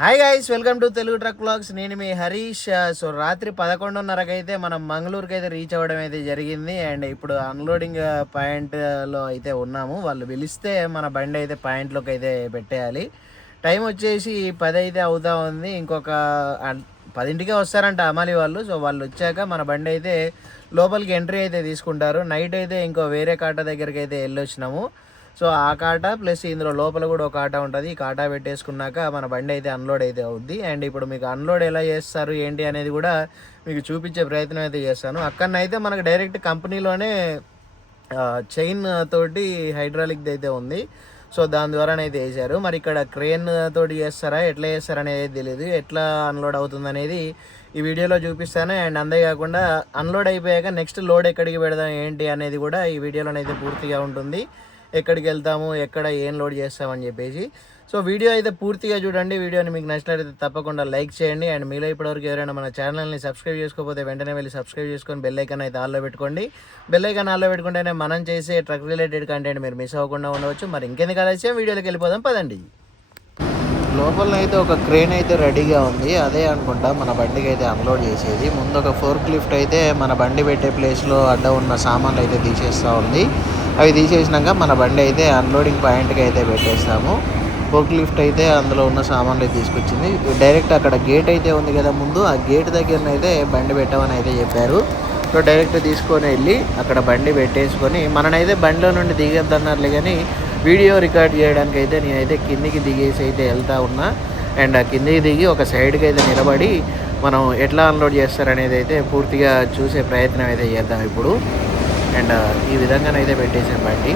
Hi guys, welcome to Telugu truck vlogs. నేను మీ Harish. So రాత్రి 11:30కి అయితే మనం మంగళూరుకి అయితే రీచ్ అవ్వడం అయితే జరిగింది. అండ్ ఇప్పుడు అన్లోడింగ్ పాయింట్లో అయితే ఉన్నాము. వాళ్ళు పిలిస్తే మన బండి అయితే పాయింట్లోకి అయితే పెట్టేయాలి. టైం వచ్చేసి 10 అయితే అవుతా ఉంది. ఇంకొక 10కే వస్తారంట అమాలి వాళ్ళు. సో వాళ్ళు వచ్చాక మన బండి అయితే లోపలికి ఎంట్రీ అయితే తీసుకుంటారు. నైట్ అయితే ఇంకో వేరే కాటా దగ్గరికి అయితే వెళ్ళొచ్చినాము. సో ఆ కాటా ప్లస్ ఇందులో లోపల కూడా ఒక కాటా ఉంటుంది. ఈ కాటా పెట్టేసుకున్నాక మన బండి అయితే అన్లోడ్ అయితే అవుద్ది. అండ్ ఇప్పుడు మీకు అన్లోడ్ ఎలా చేస్తారు ఏంటి అనేది కూడా మీకు చూపించే ప్రయత్నం అయితే చేస్తాను. అక్కడనైతే మనకు డైరెక్ట్ కంపెనీలోనే చైన్ తోటి హైడ్రాలిక్ది అయితే ఉంది. సో దాని ద్వారానైతే వేసారు. మరి ఇక్కడ క్రేన్ తోటి చేస్తారా, ఎట్లా చేస్తారా అనేది తెలియదు. ఎట్లా అన్లోడ్ అవుతుంది అనేది ఈ వీడియోలో చూపిస్తాను. అండ్ అంతేకాకుండా అన్లోడ్ అయిపోయాక నెక్స్ట్ లోడ్ ఎక్కడికి పెడదాం ఏంటి అనేది కూడా ఈ వీడియోలోనైతే పూర్తిగా ఉంటుంది. ఎక్కడికి వెళ్తాము, ఎక్కడ ఏం లోడ్ చేస్తామని చెప్పేసి. సో వీడియో అయితే పూర్తిగా చూడండి. వీడియోని మీకు నచ్చినట్లయితే తప్పకుండా లైక్ చేయండి. అండ్ మీలో ఇప్పటివరకు ఎవరైనా మన ఛానల్ని సబ్స్క్రైబ్ చేసుకోకపోతే వెంటనే వెళ్ళి సబ్స్క్రైబ్ చేసుకొని బెల్ ఐకాన్ అయితే ఆల్లో పెట్టుకోండి. బెల్ ఐకాన్ ఆల్లో పెట్టుకుంటేనే మనం చేసే ట్రక్ రిలేటెడ్ కంటెంట్ మీరు మిస్ అవ్వకుండా ఉండవచ్చు. మరి ఇంకెందుకు ఆలస్యం, వీడియోలోకి వెళ్ళిపోదాం పదండి. లోపల అయితే ఒక క్రేన్ అయితే రెడీగా ఉంది. అదే అనుకుంటా మన బండికి అయితే అన్లోడ్ చేసేది. ముందు ఒక ఫోర్క్ లిఫ్ట్ అయితే మన బండి పెట్టే ప్లేస్లో అడ్డ ఉన్న సామాన్లు అయితే తీసేస్తూ ఉంది. అవి తీసేసినాక మన బండి అయితే అన్లోడింగ్ పాయింట్కి అయితే పెట్టేస్తాము. ఫోర్క్ లిఫ్ట్ అయితే అందులో ఉన్న సామాన్లు తీసుకొచ్చింది. డైరెక్ట్ అక్కడ గేట్ అయితే ఉంది కదా ముందు, ఆ గేట్ దగ్గరనైతే బండి పెట్టమని అయితే చెప్పారు. సో డైరెక్ట్ తీసుకొని వెళ్ళి అక్కడ బండి పెట్టేసుకొని మననైతే బండిలో నుండి దిగద్దన్నారులే కానీ వీడియో రికార్డ్ చేయడానికి అయితే నేనైతే కిందికి దిగేసి అయితే వెళ్తూ ఉన్నా. అండ్ ఆ కిందికి దిగి ఒక సైడ్కి అయితే నిలబడి మనం ఎట్లా అన్లోడ్ చేస్తారనేది అయితే పూర్తిగా చూసే ప్రయత్నం అయితే చేద్దాం ఇప్పుడు. అండ్ ఈ విధంగానైతే పెట్టేసాం బండి.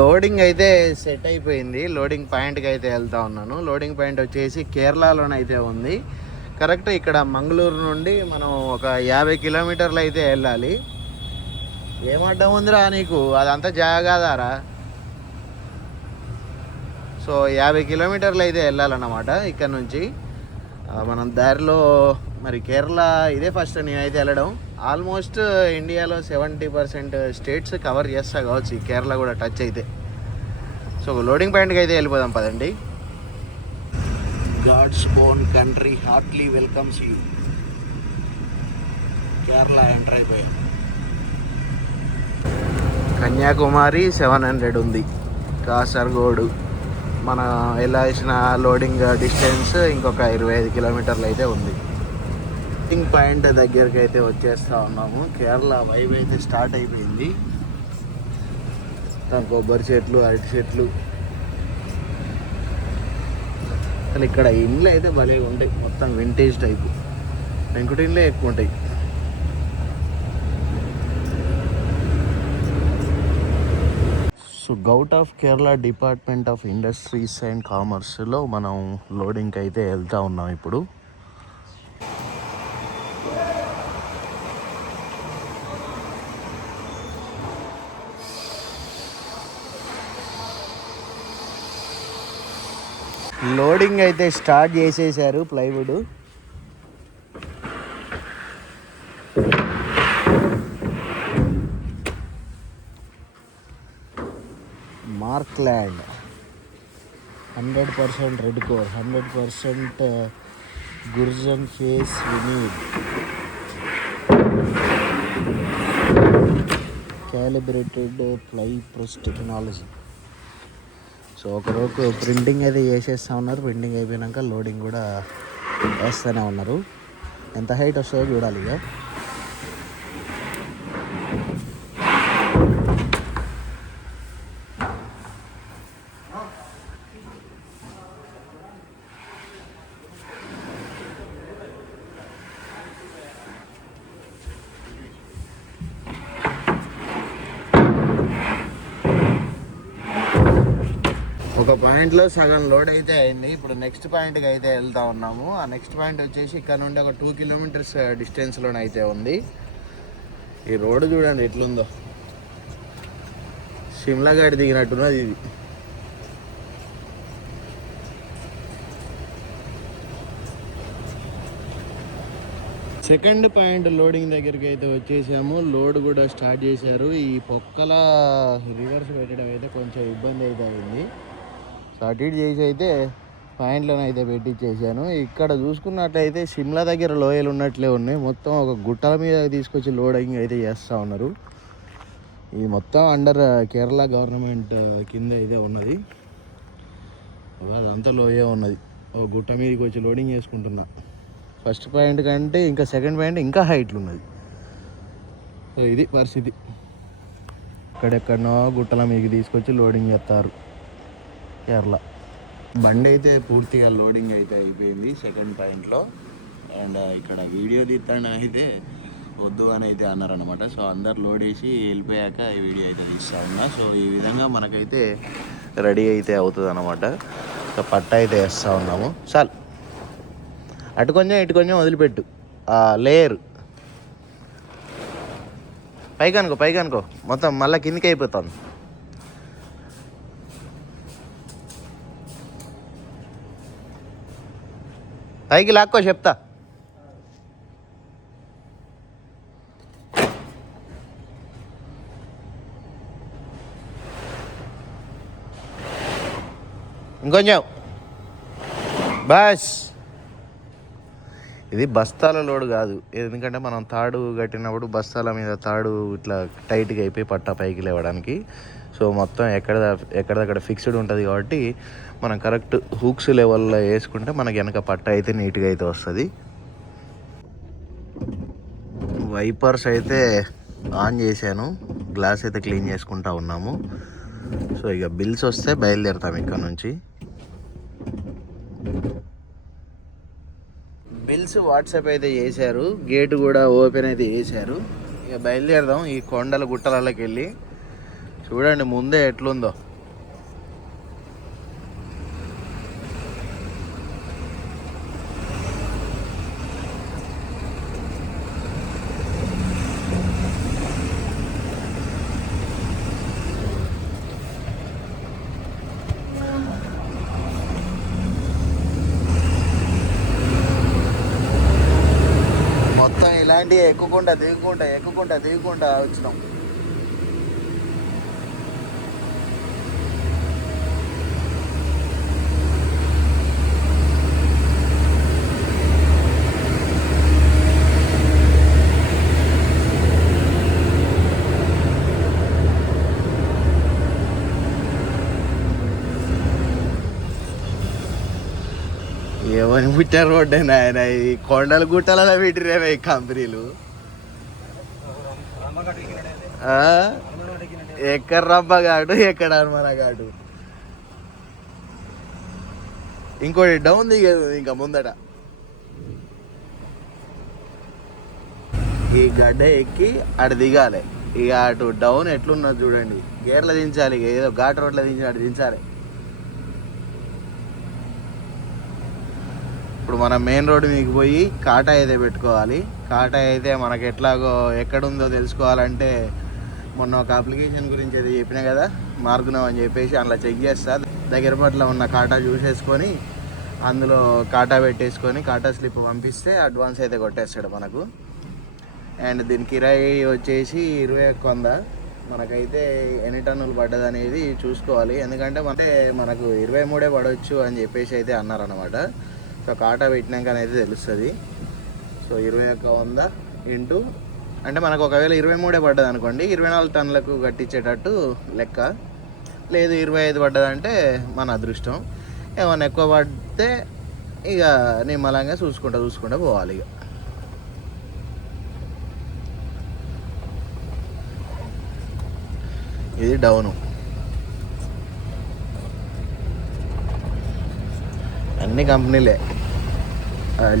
లోడింగ్ అయితే సెట్ అయిపోయింది. లోడింగ్ పాయింట్కి అయితే వెళ్తా ఉన్నాను. లోడింగ్ పాయింట్ వచ్చేసి కేరళలోనైతే ఉంది. కరెక్ట్ ఇక్కడ మంగళూరు నుండి మనం ఒక 50 కిలోమీటర్లు అయితే వెళ్ళాలి. ఏమడ్డం ఉందిరా నీకు, అదంతా జాగాదారా. సో 50 కిలోమీటర్లు అయితే వెళ్ళాలన్నమాట ఇక్కడ నుంచి. మనం దారిలో మరి కేరళ ఇదే ఫస్ట్ నేనైతే వెళ్ళడం. ఆల్మోస్ట్ ఇండియాలో 70% స్టేట్స్ కవర్ చేస్తా కావచ్చు ఈ కేరళ కూడా టచ్ అయితే. సో లోడింగ్ పాయింట్కి అయితే వెళ్ళిపోదాం పదండి. God's own country heartly welcomes you. Kerala enter అయిపోయాం. కన్యాకుమారి 700 ఉంది. కాసర్గోడు మన వెళ్ళాల్సిన లోడింగ్ డిస్టెన్స్ ఇంకొక 25 కిలోమీటర్లు అయితే ఉంది. లోడింగ్ పాయింట్ దగ్గరికి అయితే వచ్చేస్తూ ఉన్నాము. కేరళ వైబ్ అయితే స్టార్ట్ అయిపోయింది. కొబ్బరి చెట్లు, అరటి చెట్లు, కానీ ఇక్కడ ఇండ్లు అయితే భలే ఉంటాయి. మొత్తం వింటేజ్ టైపు వెంకుటిండ్లే ఎక్కువ ఉంటాయి. So govt of Kerala department of industries and కామర్స్లో మనం లోడింగ్కి అయితే వెళ్తూ ఉన్నాం ఇప్పుడు. లోడింగ్ అయితే స్టార్ట్ చేసేసారు plywood. Markland 100% red core, 100% gurjan face veneered, calibrated ply press technology. So ఒకరోజు ప్రింటింగ్ అయితే చేసేస్తూ ఉన్నారు. ప్రింటింగ్ అయిపోయాక లోడింగ్ కూడా వేస్తూనే ఉన్నారు. ఎంత హైట్ వస్తుందో చూడాలి ఇక. ఒక పాయింట్లో సగం లోడ్ అయితే అయింది. ఇప్పుడు నెక్స్ట్ పాయింట్కి అయితే వెళ్తూ ఉన్నాము. ఆ నెక్స్ట్ పాయింట్ వచ్చేసి ఇక్కడ నుండి ఒక 2 కిలోమీటర్స్ డిస్టెన్స్లోనే అయితే ఉంది. ఈ రోడ్డు చూడండి ఎట్లుందో, షిమ్లా ఘాట్ దిగినట్టున్నది ఇది. సెకండ్ పాయింట్ లోడింగ్ దగ్గరికి అయితే వచ్చేసాము. లోడ్ కూడా స్టార్ట్ చేశారు. ఈ పొక్కల రివర్స్ పెట్టడం అయితే కొంచెం ఇబ్బంది అయితే అయింది. సో అటు ఇటు చేసి అయితే పాయింట్లను అయితే పెట్టించేసాను. ఇక్కడ చూసుకున్నట్లయితే సిమ్లా దగ్గర లోయలు ఉన్నట్లే ఉన్నాయి. మొత్తం ఒక గుట్టల మీద తీసుకొచ్చి లోడింగ్ అయితే చేస్తూ ఉన్నారు. ఇది మొత్తం అండర్ కేరళ గవర్నమెంట్ కింద అయితే ఉన్నది. అదంతా లోయే ఉన్నది. ఒక గుట్ట మీదకి వచ్చి లోడింగ్ చేసుకుంటున్నా. ఫస్ట్ పాయింట్ కంటే ఇంకా సెకండ్ పాయింట్ ఇంకా హైట్లు ఉన్నది. సో ఇది పరిస్థితి. ఇక్కడెక్కడనో గుట్టల మీదకి తీసుకొచ్చి లోడింగ్ చేస్తారు కేరళ. బండి అయితే పూర్తిగా లోడింగ్ అయితే అయిపోయింది సెకండ్ పాయింట్లో. అండ్ ఇక్కడ వీడియో తీస్తాను అయితే వద్దు అని అయితే అన్నారనమాట. సో అందరు లోడ్ వేసి వెళ్ళిపోయాక ఈ వీడియో అయితే తీస్తూ ఉన్నా. సో ఈ విధంగా మనకైతే రెడీ అయితే అవుతుంది అనమాట. సో పట్ట అయితే వేస్తూ ఉన్నాము. చాలు అటు కొంచెం ఇటు కొంచెం వదిలిపెట్టు. లేయర్ పైకి అనుకో మొత్తం మళ్ళీ కిందికి అయిపోతుంది. పైకి లాక్కో చెప్తా. ఇంకొంచెం బస్. ఇది బస్తాల లోడ్ కాదు, ఎందుకంటే మనం తాడు కట్టినప్పుడు బస్తాల మీద తాడు ఇట్లా టైట్గా అయిపోయి పట్టా పైకి లేవడానికి. సో మొత్తం ఎక్కడక్కడ ఫిక్స్డ్ ఉంటుంది కాబట్టి మనం కరెక్ట్ హూక్స్ లెవెల్లో వేసుకుంటే మనకి వెనక పట్ట అయితే నీట్గా అయితే వస్తుంది. వైపర్స్ అయితే ఆన్ చేశాను, గ్లాస్ అయితే క్లీన్ చేసుకుంటా ఉన్నాము. సో ఇక బిల్స్ వస్తే బయలుదేరుతాం ఇక్కడ నుంచి. బిల్స్ వాట్సాప్ అయితే చేశారు, గేట్ కూడా ఓపెన్ అయితే చేశారు. ఇక బయలుదేరదాం. ఈ కొండల గుట్టలకి వెళ్ళి చూడండి ముందే ఎట్లుందో. మొత్తం ఇలాంటివి ఎక్కుకుంటా దిగుకుంటా వచ్చినాం. ఏమని పుట్టారు రోడ్డు ఆయన, ఈ కొండలు గుట్టలలో పెట్టిరేమో ఈ కంపెనీలు. ఎక్కడ రబ్బగాడు ఎక్కడ హనుమానగాడు. ఇంకోటి డౌన్ దిగదు ఇంకా ముందట. ఈ గడ్డ ఎక్కి అటు దిగాలి. ఇక అటు డౌన్ ఎట్లున్నది చూడండి, గేర్లో దించాలి, ఇక ఏదో ఘాట్ రోడ్లో దించినట్టు దించాలి. ఇప్పుడు మనం మెయిన్ రోడ్డు మీకు పోయి కాటా అయితే పెట్టుకోవాలి. కాటా అయితే మనకు ఎట్లాగో ఎక్కడుందో తెలుసుకోవాలంటే మొన్న ఒక అప్లికేషన్ గురించి అయితే చెప్పినా కదా, మార్గునం అని చెప్పేసి అందులో చెక్ చేస్తా. దగ్గర పట్ల ఉన్న కాటా చూసేసుకొని అందులో కాటా పెట్టేసుకొని కాటా స్లిప్ పంపిస్తే అడ్వాన్స్ అయితే కొట్టేస్తాడు మనకు. అండ్ దీని కిరాయి వచ్చేసి 2100. మనకైతే ఎన్ని టన్నులు పడ్డది అనేది చూసుకోవాలి, ఎందుకంటే మనకు 23 పడవచ్చు అని చెప్పేసి అయితే అన్నారనమాట. సో కాటా పెట్టినాకనైతే తెలుస్తుంది. సో 2100 ఇంటూ అంటే మనకు ఒకవేళ 23 పడ్డది అనుకోండి, 24 టన్నులకు కట్టించేటట్టు లెక్క. లేదు 25 పడ్డదంటే మన అదృష్టం. ఏమన్నా ఎక్కువ పడితే ఇక నిమ్మలంగా చూసుకుంటూ పోవాలి. ఇక ఇది డౌను. అన్ని కంపెనీలే,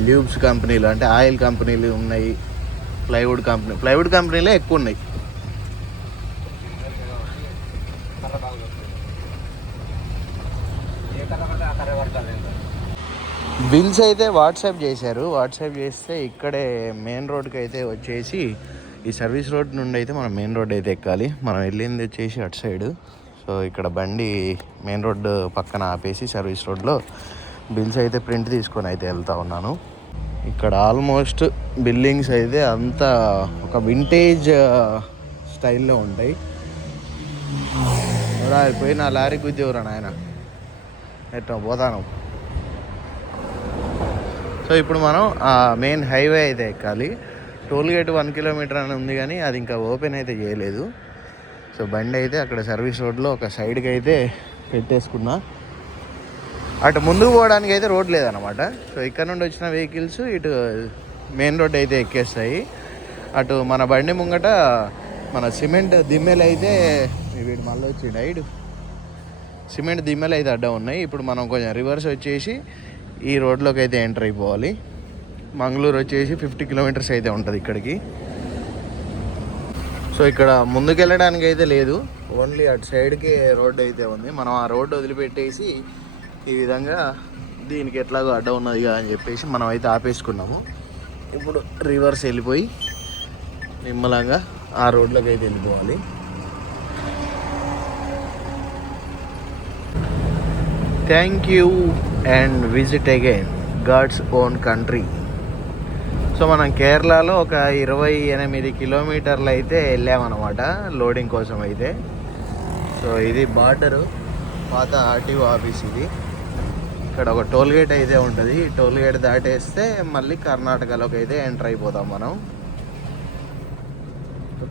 ల్యూబ్స్ కంపెనీలు అంటే ఆయిల్ కంపెనీలు ఉన్నాయి, ప్లైవుడ్ కంపెనీలే ఎక్కువ ఉన్నాయి. బిల్స్ అయితే వాట్సాప్ చేశారు. వాట్సాప్ చేస్తే ఇక్కడే మెయిన్ రోడ్కి అయితే వచ్చేసి ఈ సర్వీస్ రోడ్ నుండి అయితే మనం మెయిన్ రోడ్ అయితే ఎక్కాలి. మనం వెళ్ళింది వచ్చేసి అటు సైడు. సో ఇక్కడ బండి మెయిన్ రోడ్ పక్కన ఆపేసి సర్వీస్ రోడ్లో బిల్స్ అయితే ప్రింట్ తీసుకొని అయితే వెళ్తూ ఉన్నాను. ఇక్కడ ఆల్మోస్ట్ బిల్డింగ్స్ అయితే అంతా ఒక వింటేజ్ స్టైల్లో ఉంటాయి. పోయి నా లారీ గుద్దేవరా నాయన, ఎట్లా పోతాను. సో ఇప్పుడు మనం మెయిన్ హైవే అయితే ఎక్కాలి. టోల్ గేట్ 1 కిలోమీటర్ అని ఉంది, కానీ అది ఇంకా ఓపెన్ అయితే చేయలేదు. సో బండి అయితే అక్కడ సర్వీస్ రోడ్లో ఒక సైడ్కి అయితే పెట్టేసుకున్నా. అటు ముందుకు పోవడానికి అయితే రోడ్ లేదనమాట. సో ఇక్కడ నుండి వచ్చిన వెహికల్స్ ఇటు మెయిన్ రోడ్ అయితే ఎక్కేస్తాయి. అటు మన బండి ముంగట మన సిమెంట్ దిమ్మెలు అయితే వీడు మళ్ళీ వచ్చిండు ఐడు సిమెంట్ దిమ్మెలు అయితే అడ్డం ఉన్నాయి. ఇప్పుడు మనం కొంచెం రివర్స్ వచ్చేసి ఈ రోడ్లోకి అయితే ఎంటర్ అయిపోవాలి. మంగళూరు వచ్చేసి 50 కిలోమీటర్స్ అయితే ఉంటుంది ఇక్కడికి. సో ఇక్కడ ముందుకు వెళ్ళడానికి అయితే లేదు, ఓన్లీ అటు సైడ్కి రోడ్డు అయితే ఉంది. మనం ఆ రోడ్డు వదిలిపెట్టేసి ఈ విధంగా దీనికి ఎట్లాగో అడ్డం ఉన్నది కదా అని చెప్పేసి మనం అయితే ఆపేసుకున్నాము. ఇప్పుడు రివర్స్ వెళ్ళిపోయి నిమ్మలంగా ఆ రోడ్లోకి అయితే వెళ్ళిపోవాలి. Thank you and visit again God's own country. So మనం కేరళలో ఒక 28 కిలోమీటర్లు అయితే వెళ్ళామన్నమాట లోడింగ్ కోసం అయితే. సో ఇది బార్డరు, పాత ఆర్టీఓ ఆఫీస్ ఇది. ఇక్కడ ఒక టోల్ గేట్ అయితే ఉంటుంది. ఈ టోల్ గేట్ దాటేస్తే మళ్ళీ కర్ణాటకలోకి అయితే ఎంటర్ అయిపోతాం మనం.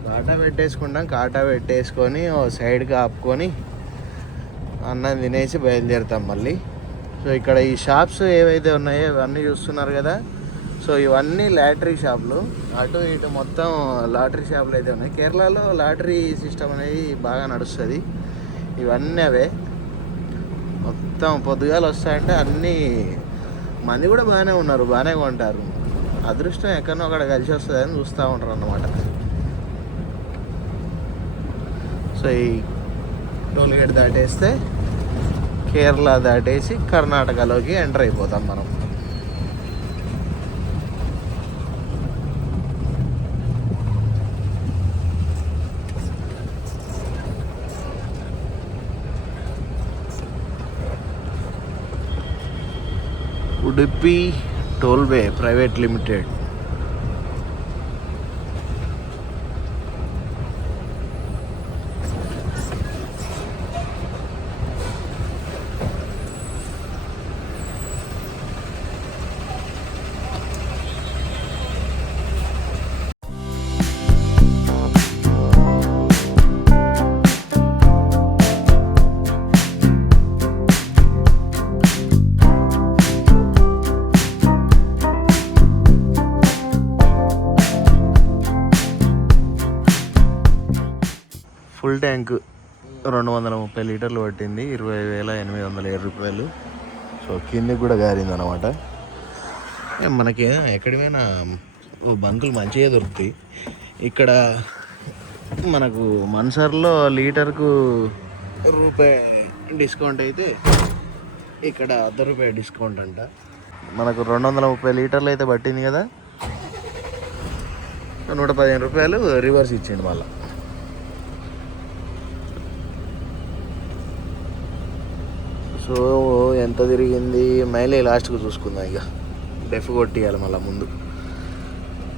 కాటా పెట్టేసుకుంటాం. కాటా పెట్టేసుకొని ఓ సైడ్కి ఆపుకొని అన్నం తినేసి బయలుదేరుతాం మళ్ళీ. సో ఇక్కడ ఈ షాప్స్ ఏవైతే ఉన్నాయో ఇవన్నీ చూస్తున్నారు కదా. సో ఇవన్నీ లాటరీ షాపులు, అటు ఇటు మొత్తం లాటరీ షాపులు అయితే ఉన్నాయి. కేరళలో లాటరీ సిస్టమ్ అనేది బాగా నడుస్తుంది. ఇవన్నీ అవే మొత్తం పొద్దుగాలు వస్తాయంటే అన్నీ మంది కూడా బాగానే ఉన్నారు, బాగానే కొంటారు. అదృష్టం ఎక్కడో అక్కడ కలిసి వస్తుందని చూస్తూ ఉంటారు అన్నమాట. సో ఈ టోల్ గేట్ దాటేస్తే కేరళ దాటేసి కర్ణాటకలోకి ఎంటర్ అయిపోతాం మనం. Udupi tollway private limited. Full tank 230 లీటర్లు పట్టింది, 20,807 రూపాయలు. సో కిందకి కూడా గారింది అనమాట. మనకి ఎక్కడిమైనా బంకులు మంచిగా దొరుకుతాయి. ఇక్కడ మనకు మన్సర్లో లీటర్కు రూపాయి డిస్కౌంట్ అయితే ఇక్కడ ₹1 డిస్కౌంట్ అంట. మనకు 230 లీటర్లు అయితే పట్టింది కదా, ₹115 రివర్స్ ఇచ్చిండు మళ్ళీ. సో ఎంత తిరిగింది మైలేజ్ లాస్ట్కు చూసుకుందాం. ఇక డెఫ్ కొట్టియాలి మళ్ళీ ముందు.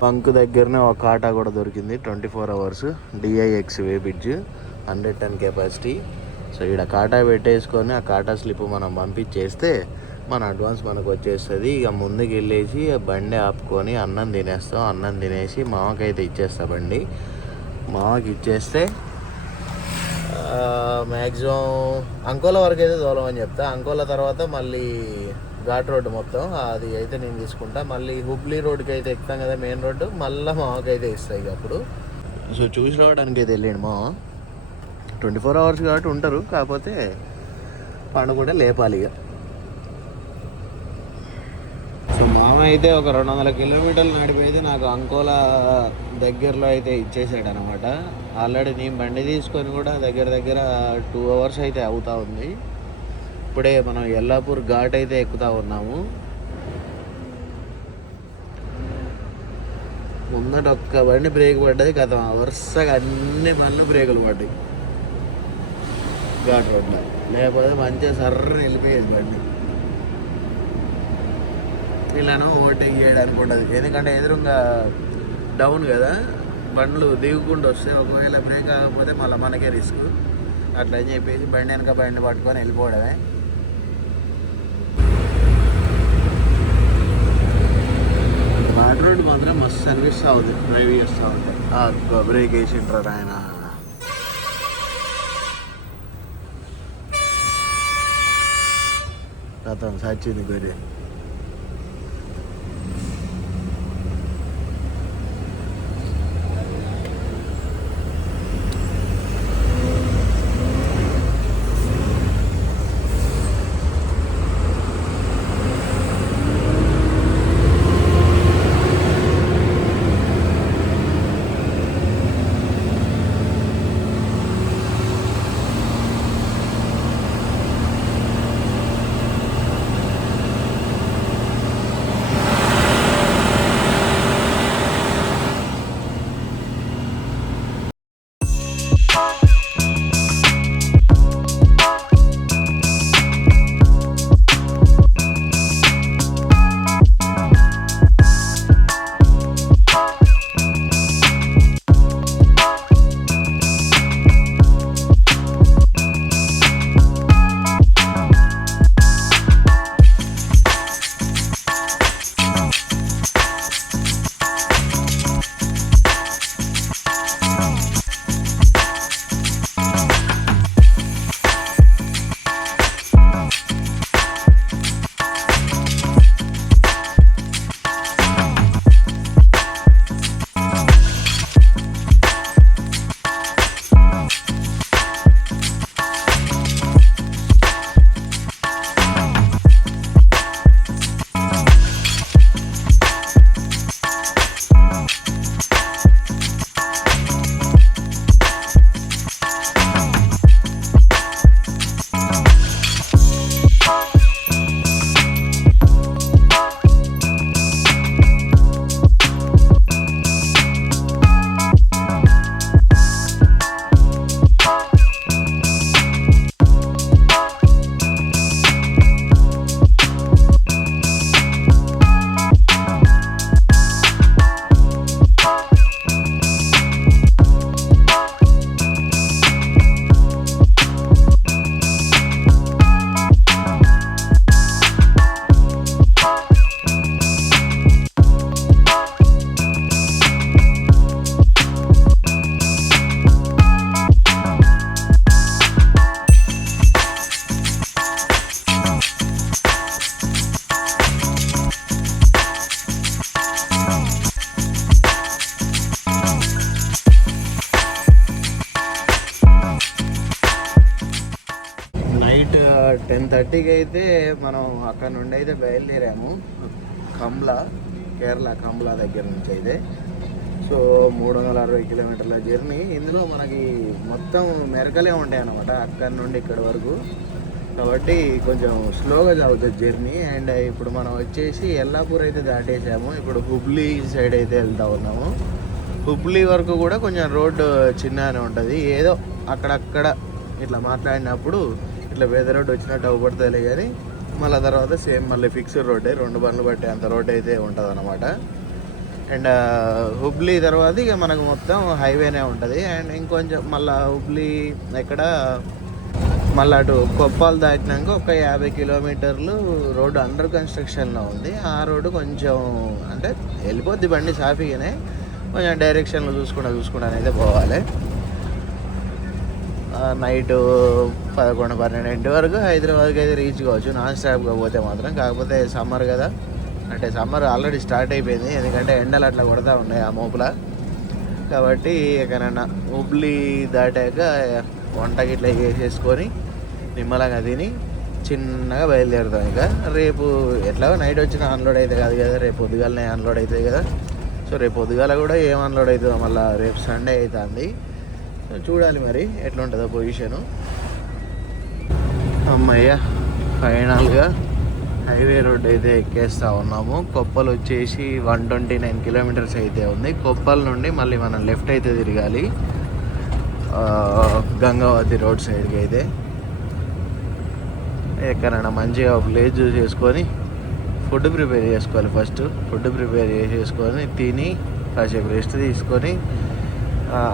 బంక్ దగ్గరనే ఒక కాటా కూడా దొరికింది, 24 hours DIX వేపిడ్జ్ 110 కెపాసిటీ. సో ఇక్కడ కాటా పెట్టేసుకొని ఆ కాటా స్లిప్ మనం పంపించేస్తే మన అడ్వాన్స్ మనకు వచ్చేస్తుంది. ఇక ముందుకు వెళ్ళేసి బండి ఆపుకొని అన్నం తినేస్తాం. అన్నం తినేసి మామకైతే ఇచ్చేస్తా బండి. మామకి ఇచ్చేస్తే మ్యాక్సిమం అంకోలా వరకు అయితే తోలమని చెప్తా. అంకోలా తర్వాత మళ్ళీ ఘాట్ రోడ్డు మొత్తం అది అయితే నేను తీసుకుంటా. మళ్ళీ హుబ్లీ రోడ్డుకి అయితే ఎక్కుతాం కదా, మెయిన్ రోడ్డు, మళ్ళీ మామకైతే ఇస్తాయి ఇక అప్పుడు. సో చూసి రావడానికి అయితే వెళ్ళండి మామ. 24 hours కాబట్టి ఉంటారు, కాకపోతే పండు కూడా లేపాలి ఇక. సో మామ అయితే ఒక 200 కిలోమీటర్లు నడిపోయితే నాకు అంకోలా దగ్గరలో అయితే ఇచ్చేసాడు అనమాట. ఆల్రెడీ నేను బండి తీసుకొని కూడా దగ్గర 2 hours అయితే అవుతా ఉంది. ఇప్పుడే మనం ఎల్లాపూర్ ఘాట్ అయితే ఎక్కుతా ఉన్నాము. ముందట ఒక్క బండి బ్రేక్ పడ్డది, గతం వరుసగా అన్ని బండ్లు బ్రేకులు పడ్డాయి ఘాట్ రోడ్లో. లేకపోతే మంచిగా సర్రని వెళ్ళిపోయేది బండి. ఇలానో ఓవర్టేక్ చేయడానికి ఉండదు, ఎందుకంటే ఎదురుగా డౌన్ కదా, బండ్లు దిగుకుంటూ వస్తే ఒకవేళ బ్రేక్ కాకపోతే మళ్ళీ మనకే రిస్క్. అట్లా అని చెప్పేసి బండి వెనక బండి పట్టుకొని వెళ్ళిపోవడమే. ఘాట్ రోడ్ మాత్రం మస్తు అనిపిస్తూ ఉంది డ్రైవ్ చేస్తూ ఉంటే. బ్రేక్ వేసింటారు ఆయన. కథం సచ్చింది గొర్రె. నైట్ 10:30కి అయితే మనం అక్కడ నుండి అయితే బయలుదేరాము. కేరళ కంబ్లా దగ్గర నుంచి అయితే. సో 360 కిలోమీటర్ల జర్నీ. ఇందులో మనకి మొత్తం మెరకలే ఉంటాయి అన్నమాట అక్కడి నుండి ఇక్కడి వరకు. కాబట్టి కొంచెం స్లోగా సాగుతుంది జర్నీ. అండ్ ఇప్పుడు మనం వచ్చేసి ఎల్లాపూర్ అయితే దాటేసాము. ఇప్పుడు హుబ్లీ సైడ్ అయితే వెళ్తూ ఉన్నాము. హుబ్లీ వరకు కూడా కొంచెం రోడ్డు చిన్నగానే ఉంటుంది. ఏదో అక్కడక్కడ ఇట్లా మాట్లాడినప్పుడు ఇట్లా వేద రోడ్డు వచ్చినట్టు అవ్వబడుతుంది, కానీ మళ్ళీ తర్వాత సేమ్ మళ్ళీ ఫిక్స్డ్ రోడ్డే, 2 బండ్లు పట్టే అంత రోడ్ అయితే ఉంటుంది అన్నమాట. అండ్ హుబ్లీ తర్వాత ఇక మనకు మొత్తం హైవేనే ఉంటుంది. అండ్ ఇంకొంచెం మళ్ళీ హుబ్లీ ఎక్కడ మళ్ళీ అటు కొప్పాలు దాటినాక ఒక 50 కిలోమీటర్లు రోడ్డు అండర్ కన్స్ట్రక్షన్లో ఉంది. ఆ రోడ్డు కొంచెం అంటే వెళ్ళిపోద్ది బండి సాఫీగానే, కొంచెం డైరెక్షన్లో చూసుకుంటా అయితే పోవాలి. నైట్ 11-12 వరకు హైదరాబాద్కి అయితే రీచ్ కావచ్చు నాన్ స్టాప్గా పోతే మాత్రం. కాకపోతే సమ్మర్ కదా, అంటే సమ్మర్ ఆల్రెడీ స్టార్ట్ అయిపోయింది, ఎందుకంటే ఎండలు అట్లా కొడతా ఉన్నాయి ఆ మోపుల. కాబట్టి ఎక్కడన్నా హుబ్లీ దాటాక వంటకి ఇట్లా చేసేసుకొని నిమ్మలంగా తిని చిన్నగా బయలుదేరుతాం. ఇక రేపు ఎట్లాగో నైట్ వచ్చిన అన్లోడ్ అయితే కాదు కదా, రేపు పొద్దుగాలనే అన్లోడ్ అవుతుంది కదా. సో రేపు పొద్దుగాల కూడా ఏం అన్లోడ్ అవుతుందో, మళ్ళీ రేపు సండే అవుతుంది. చూడాలి మరి ఎట్లా ఉంటుందో పొజిషను. అమ్మయ్య ఫైనల్గా హైవే రోడ్ అయితే ఎక్కేస్తూ ఉన్నాము. కొప్పలు వచ్చేసి 129 కిలోమీటర్స్ అయితే ఉంది. కొప్పల నుండి మళ్ళీ మనం లెఫ్ట్ అయితే తిరగాలి గంగావతి రోడ్ సైడ్కి. అయితే ఎక్కడైనా మంచిగా ప్లేస్ చూసేసుకొని ఫుడ్ ప్రిపేర్ చేసుకోవాలి. ఫస్ట్ ఫుడ్ ప్రిపేర్ చేసేసుకొని తిని కాసేపు రెస్ట్ తీసుకొని,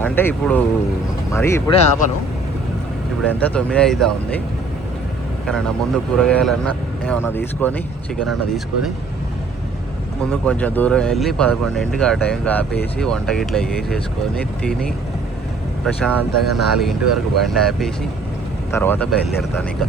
అంటే ఇప్పుడు మరీ ఇప్పుడే ఆపను, ఇప్పుడు ఎంత 9 అవుతా ఉంది. కానీ ముందు కూరగాయలన్నా ఏమన్నా తీసుకొని, చికెన్ అన్న తీసుకొని ముందు కొంచెం దూరం వెళ్ళి 11ంటికి ఆ టైంకి ఆపేసి వంట గిట్లా చేసేసుకొని తిని ప్రశాంతంగా 4 వరకు బండి ఆపేసి తర్వాత బయలుదేరుతాను ఇక.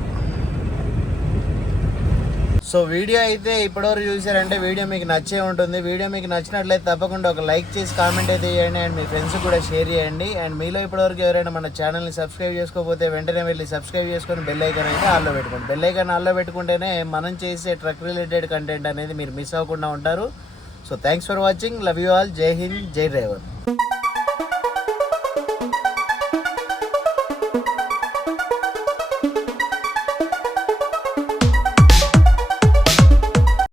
సో వీడియో అయితే ఇప్పటివరకు చూసారంటే వీడియో మీకు నచ్చే ఉంటుంది. వీడియో మీకు నచ్చినట్లయితే తప్పకుండా ఒక లైక్ చేసి కామెంట్ అయితే చేయండి. అండ్ మీ ఫ్రెండ్స్ కూడా షేర్ చేయండి. అండ్ మీలో ఇప్పటివరకు ఎవరైనా మన ఛానల్ని సబ్స్క్రైబ్ చేసుకోకపోతే వెంటనే వెళ్ళి సబ్స్క్రైబ్ చేసుకొని బెల్ ఐకాన్ అయితే ఆల్లో పెట్టుకోండి. బెల్ ఐకాన్ ఆల్లో పెట్టుకుంటేనే మనం చేసే ట్రక్ రిలేటెడ్ కంటెంట్ అనేది మీరు మిస్ అవ్వకుండా ఉంటారు. So thanks for watching. Love you all. జై హింద్, జై డ్రైవర్.